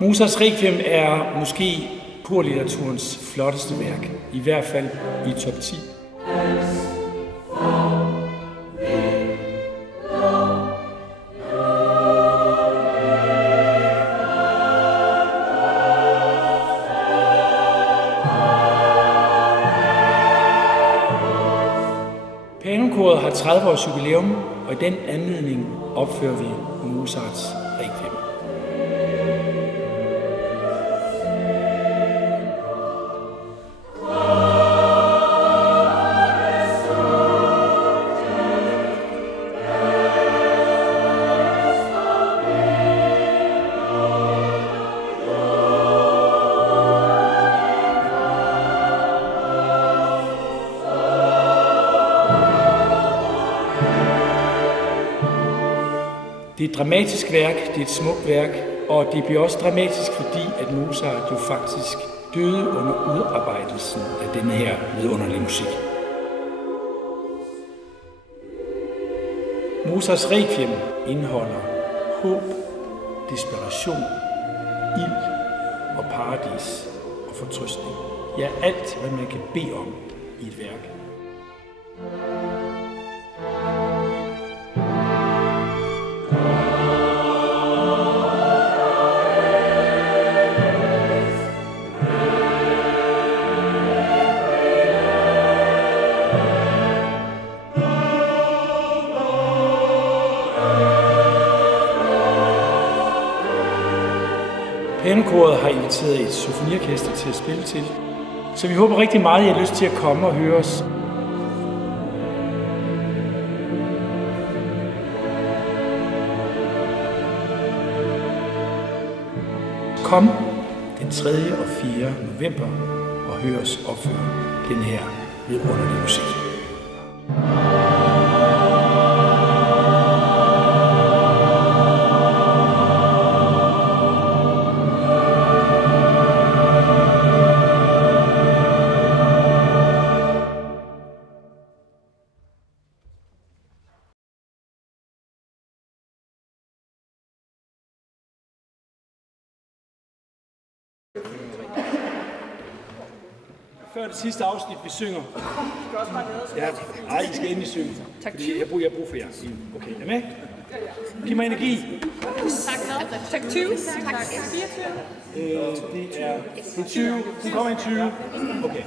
Mozarts Requiem er måske korlitteraturens flotteste værk, i hvert fald i top 10. Panumkoret har 30 års jubilæum, og i den anledning opfører vi Mozarts Requiem. Det er et dramatisk værk, det er et smukt værk, og det bliver også dramatisk, fordi at Mozart jo faktisk døde under udarbejdelsen af denne her vidunderlige musik. Mozarts Requiem indeholder håb, desperation, ild og paradis og fortrøstning. Ja, alt hvad man kan bede om i et værk. Panumkoret har inviteret et symfoniorkester til at spille til, så vi håber rigtig meget, at I har lyst til at komme og høre os. Kom den 3. og 4. november og hør os opføre den her vidunderlige musik. Før det sidste afsnit, vi synger. Ja, nej, I skal endelig synge. Fordi jeg bruger for jer. Okay, er I med? Giv mig energi. Tak 20. Tak 24. Det er 20. Så kommer en 20. Okay.